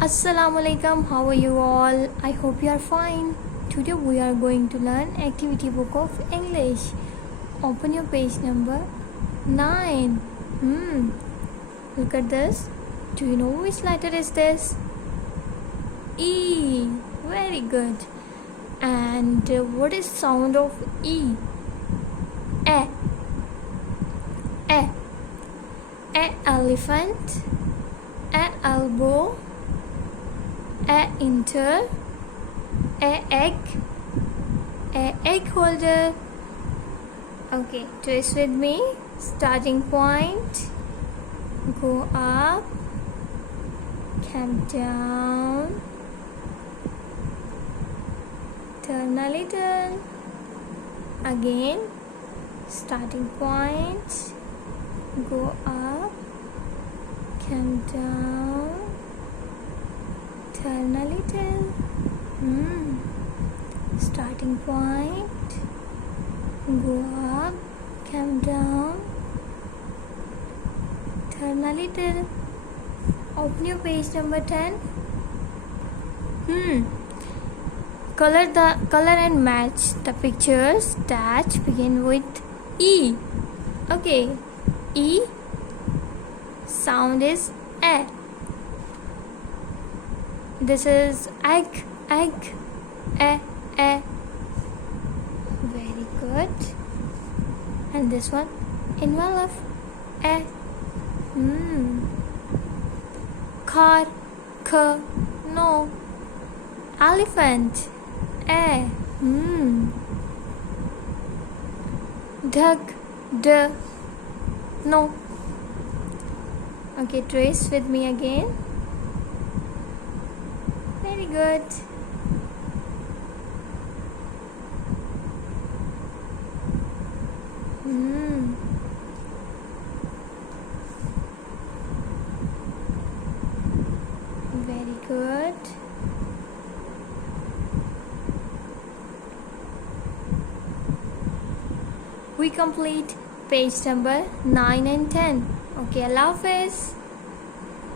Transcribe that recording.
Assalamu alaikum, how are you all? I hope you are fine. Today we are going to learn activity book of English. Open your page number 9. Look at this. Do you know which letter is this? E. Very good. And what is sound of E? A. A. A elephant. A elbow. A enter. A egg holder. Okay, trace with me. Starting point, go up, come down, turn a little, again, starting point, go up, come down, turn a little, starting point, go up, come down, turn a little. Open your page number 10. Color and match the pictures that begin with E. Okay, E. Sound is A. This is egg. A. Very good. And this one, envelope. A. Car. No. Elephant. A. Duck. No. Okay, trace with me again. Very good. Very good. We complete page number 9 and 10. Okay, Allah Hafiz.